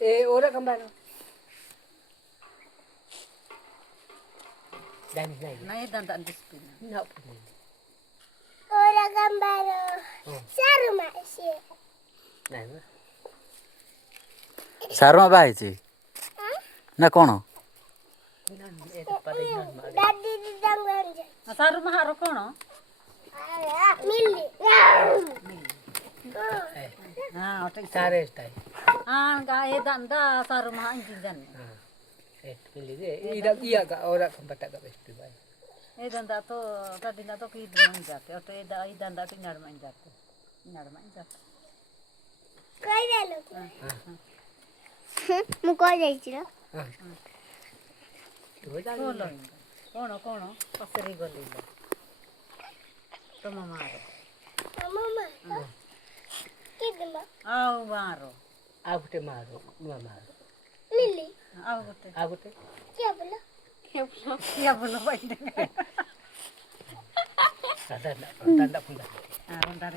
ora kambaro. Dan naik. Naik dan tak disiplin. Nak. Ora kambaro. Saru masih. Naik. ସାରୁମା ବାହା ହେଇଛି ନା କ'ଣ? Dadi di danggan. Saru maharo kono? Milli. Ah, otak Sare stay. gaya danda saru mah anjing jan. Pilih deh. Iya kak orang kembata kak besti baik. Danda to tadi na to kidman jate. Otak danda to nyarman jate. Nyarman jate. Koi dalo. Mu koi ଯାଇଥିଲ? କଣ ପସରି ଗଲି ତମ ମାର Mama. Kidma. ଆଉ ମାର ଆଉ ଗୋଟେ ମାର ନୂଆ ମାର Lili. ଆଉ ଗୋଟେ ଆଉ ଗୋଟେ Kia bola? କିଆ ଭଲ ପାଇଲେ tanda tanda pun dah. ରନ୍ଧା